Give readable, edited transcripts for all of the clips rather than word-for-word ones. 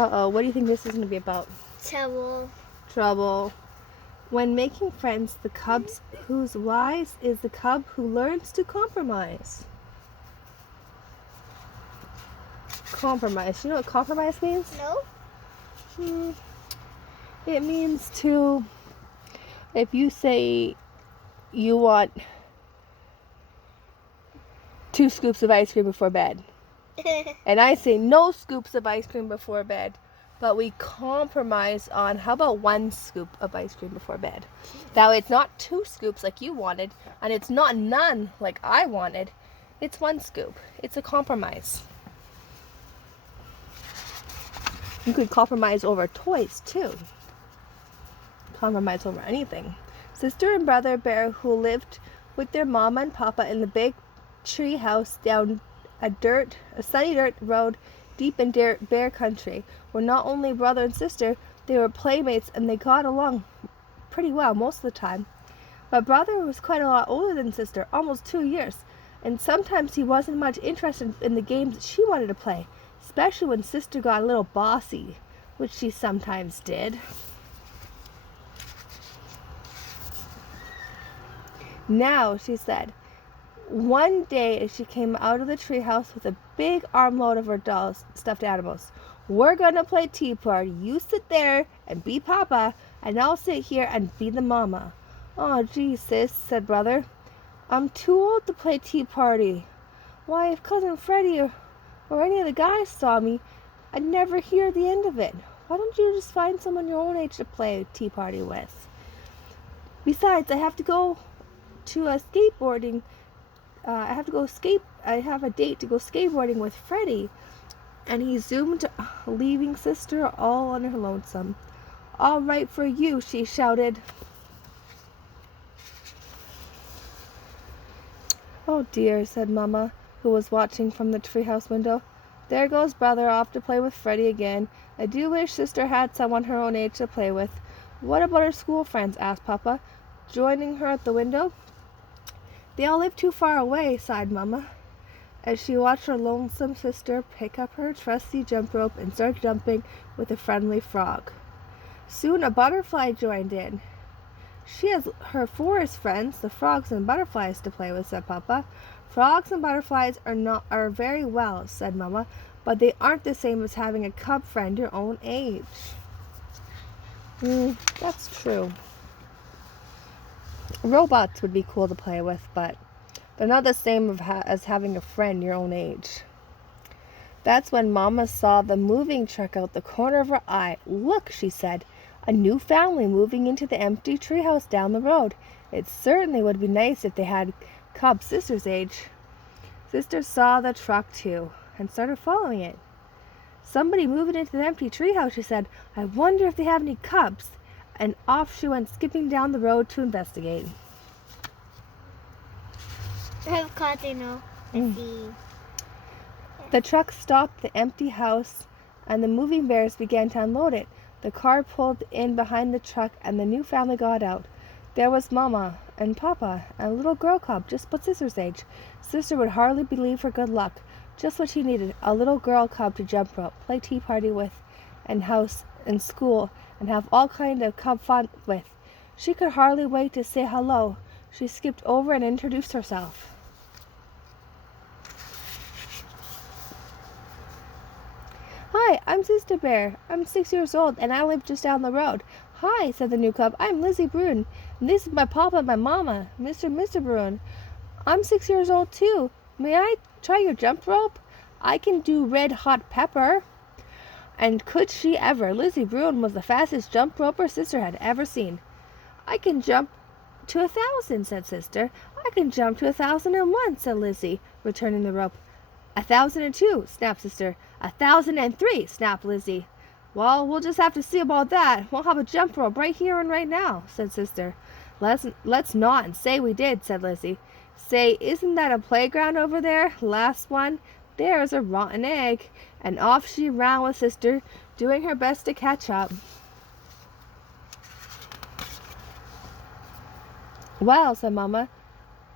Uh-oh, what do you think this is going to be about? Trouble. When making friends, the cubs who's wise is the cub who learns to compromise. Compromise. You know what compromise means? No. It means to, if you say you want 2 scoops of ice cream before bed, and I say no scoops of ice cream before bed, but we compromise on how about 1 scoop of ice cream before bed. Now it's not 2 scoops like you wanted, and it's not none like I wanted. It's 1 scoop. It's a compromise. You could compromise over toys too. Compromise over anything. Sister and brother bear who lived with their mama and papa in the big tree house down a sunny dirt road deep in bear country were not only brother and sister, they were playmates and they got along pretty well most of the time. But brother was quite a lot older than sister, almost 2 years, and sometimes he wasn't much interested in the games that she wanted to play, especially when sister got a little bossy, which she sometimes did. Now, she said, one day she came out of the treehouse with a big armload of her dolls, stuffed animals. We're gonna play tea party. You sit there and be Papa, and I'll sit here and be the Mama. Oh, gee, sis, said brother. I'm too old to play tea party. Why, if Cousin Freddie or any of the guys saw me, I'd never hear the end of it. Why don't you just find someone your own age to play tea party with? Besides, I have to go to a skateboarding. I have a date to go skateboarding with Freddie. And he zoomed, leaving sister all on her lonesome. All right for you, she shouted. Oh dear, said Mama, who was watching from the treehouse window. There goes brother off to play with Freddie again. I do wish sister had someone her own age to play with. What about her school friends? Asked Papa, joining her at the window. They all live too far away, sighed Mama, as she watched her lonesome sister pick up her trusty jump rope and start jumping with a friendly frog. Soon a butterfly joined in. She has her forest friends, the frogs and butterflies, to play with, said Papa. Frogs and butterflies are very well, said Mama, but they aren't the same as having a cub friend your own age. That's true. Robots would be cool to play with, but they're not the same as having a friend your own age. That's when Mama saw the moving truck out the corner of her eye. Look, she said, a new family moving into the empty treehouse down the road. It certainly would be nice if they had cub sister's age. Sister saw the truck too and started following it. Somebody moving into the empty treehouse, she said. I wonder if they have any cubs. And off she went skipping down the road to investigate. I have caught, see. The truck stopped the empty house and the moving bears began to unload it. The car pulled in behind the truck and the new family got out. There was Mama and Papa and a little girl cub, just but sister's age. Sister would hardly believe her good luck. Just what she needed, a little girl cub to jump rope, play tea party with, and house and school, and have all kind of cub fun with. She could hardly wait to say hello. She skipped over and introduced herself. Hi, I'm Sister Bear. I'm 6 years old, and I live just down the road. Hi, said the new cub. I'm Lizzie Bruin, and this is my papa and my mama, Mr. Bruin. I'm 6 years old, too. May I try your jump rope? I can do red hot pepper. And could she ever? Lizzie Bruin was the fastest jump roper sister had ever seen. I can jump to 1,000, said sister. I can jump to 1,001, said Lizzie, returning the rope. 1,002, snapped sister. 1,003, snapped Lizzie. Well, we'll just have to see about that. We'll have a jump rope right here and right now, said sister. Let's not and say we did, said Lizzie. Say, isn't that a playground over there? Last one. There's a rotten egg. And off she ran with sister, doing her best to catch up. Well, said Mama,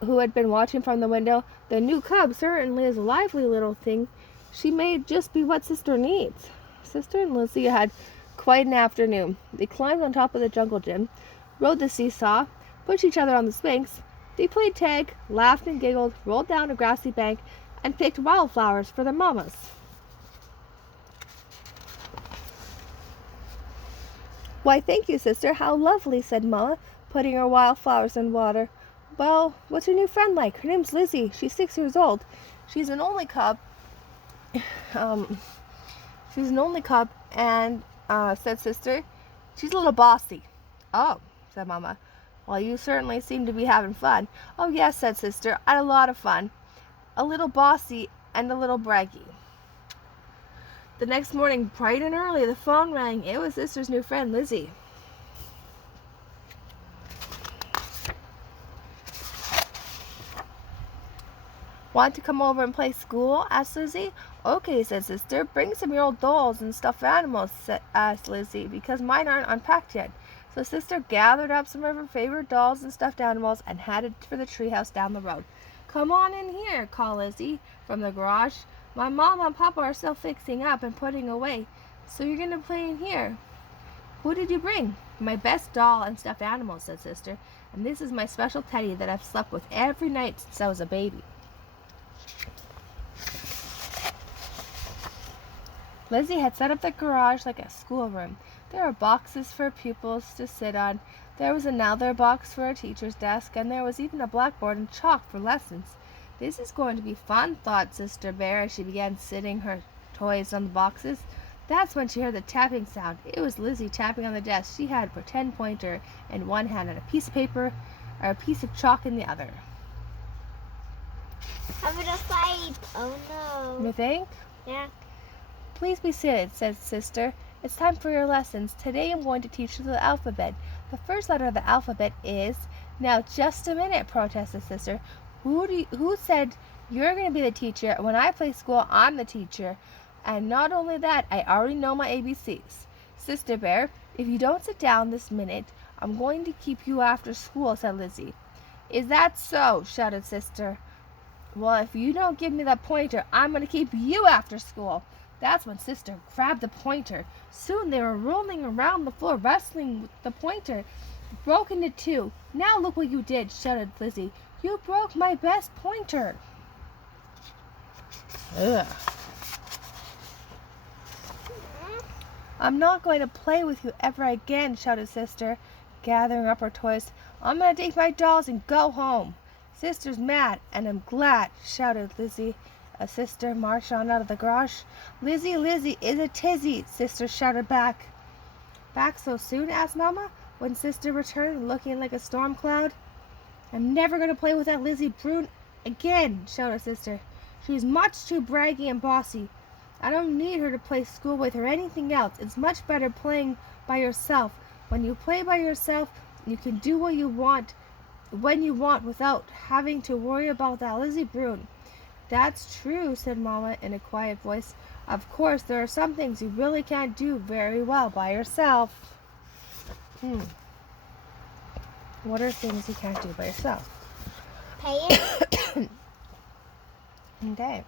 who had been watching from the window, the new cub certainly is a lively little thing. She may just be what sister needs. Sister and Lizzie had quite an afternoon. They climbed on top of the jungle gym, rode the seesaw, pushed each other on the swings. They played tag, laughed and giggled, rolled down a grassy bank, and picked wildflowers for their mamas. "Why, thank you, sister. How lovely," said Mama, putting her wildflowers in water. "Well, what's your new friend like?" "Her name's Lizzie. She's 6 years old. She's an only cub." She's an only cub, and, said Sister, "she's a little bossy." "Oh," said Mama. "Well, you certainly seem to be having fun." "Oh, yes," said Sister. "I had a lot of fun. A little bossy and a little braggy." The next morning, bright and early, the phone rang. It was Sister's new friend, Lizzie. "Want to come over and play school?" asked Lizzie. "Okay," said Sister. "Bring some of your old dolls and stuffed animals," asked Lizzie, "because mine aren't unpacked yet." So Sister gathered up some of her favorite dolls and stuffed animals and headed for the treehouse down the road. "Come on in here," called Lizzie from the garage. "My mom and Papa are still fixing up and putting away, so you're going to play in here." "Who did you bring?" "My best doll and stuffed animals," said Sister. "And this is my special teddy that I've slept with every night since I was a baby." Lizzie had set up the garage like a schoolroom. There were boxes for pupils to sit on. There was another box for a teacher's desk, and there was even a blackboard and chalk for lessons. "This is going to be fun," thought Sister Bear as she began sitting her toys on the boxes. That's when she heard the tapping sound. It was Lizzie tapping on the desk. She had a pretend pointer in one hand and a piece of paper or a piece of chalk in the other. Having a fight. Oh no. You think? Yeah. "Please be seated," said Sister. "It's time for your lessons. Today I'm going to teach you the alphabet. The first letter of the alphabet is—" "Now, just a minute," protested Sister. Who said you're going to be the teacher? When I play school, I'm the teacher. And not only that, I already know my ABCs. Sister Bear, if you don't sit down this minute, I'm going to keep you after school," said Lizzie. "Is that so?" shouted Sister. "Well, if you don't give me that pointer, I'm going to keep you after school." That's when Sister grabbed the pointer. Soon they were rolling around the floor, wrestling with the pointer. "Broke into two. Now look what you did," shouted Lizzie. "You broke my best pointer." Ugh. "I'm not going to play with you ever again," shouted Sister, gathering up her toys. "I'm going to take my dolls and go home." "Sister's mad, and I'm glad," shouted Lizzie. As Sister marched on out of the garage. "Lizzie, Lizzie, is a tizzy," Sister shouted back. "Back so soon?" asked Mama, when Sister returned looking like a storm cloud. "I'm never going to play with that Lizzie Brune again," shouted Sister. "She's much too braggy and bossy. I don't need her to play school with or anything else. It's much better playing by yourself. When you play by yourself, you can do what you want when you want without having to worry about that Lizzie Brune." "That's true," said Mama in a quiet voice. "Of course, there are some things you really can't do very well by yourself." What are things you can't do by yourself? Pay it. Okay.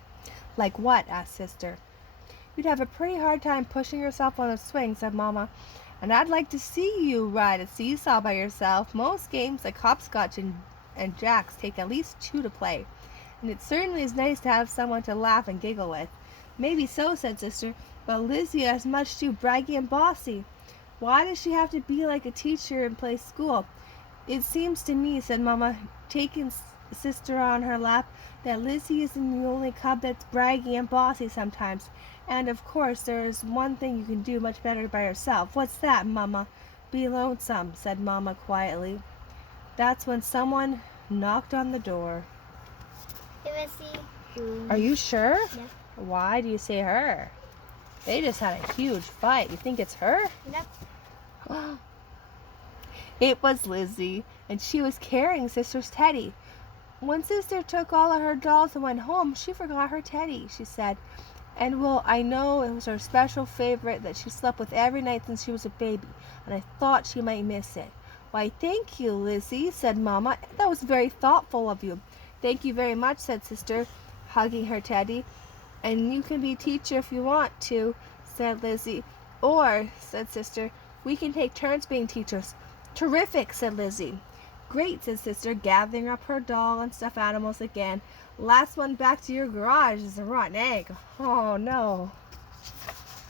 "Like what?" asked Sister. "You'd have a pretty hard time pushing yourself on a swing," said Mama. "And I'd like to see you ride a seesaw by yourself. Most games like hopscotch and jacks take at least two to play. And it certainly is nice to have someone to laugh and giggle with." "Maybe so," said Sister, "but Lizzie is much too braggy and bossy. Why does she have to be like a teacher and play school?" "It seems to me," said Mama, taking Sister on her lap, "that Lizzie isn't the only cub that's braggy and bossy sometimes. And of course there is one thing you can do much better by yourself." "What's that, Mama?" "Be lonesome," said Mama quietly. That's when someone knocked on the door. It was the. "Are you sure?" Yeah. "Why do you say her?" "They just had a huge fight. You think it's her?" Yep. It was Lizzie, and she was carrying Sister's teddy. "When Sister took all of her dolls and went home, she forgot her teddy," she said. "And well, I know it was her special favorite that she slept with every night since she was a baby, and I thought she might miss it." "Why, thank you, Lizzie," said Mama. "That was very thoughtful of you." "Thank you very much," said Sister, hugging her teddy. "And you can be teacher if you want to," said Lizzie. Or, said Sister, we can take turns being teachers. Terrific, said Lizzie. Great, said Sister, gathering up her doll and stuffed animals again. Last one back to your garage is a rotten egg. Oh, no.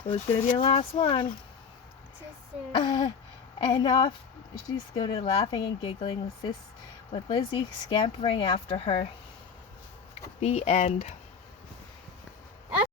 It was going to be the last one. Sister. And off she scooted, laughing and giggling with Lizzie scampering after her. The end.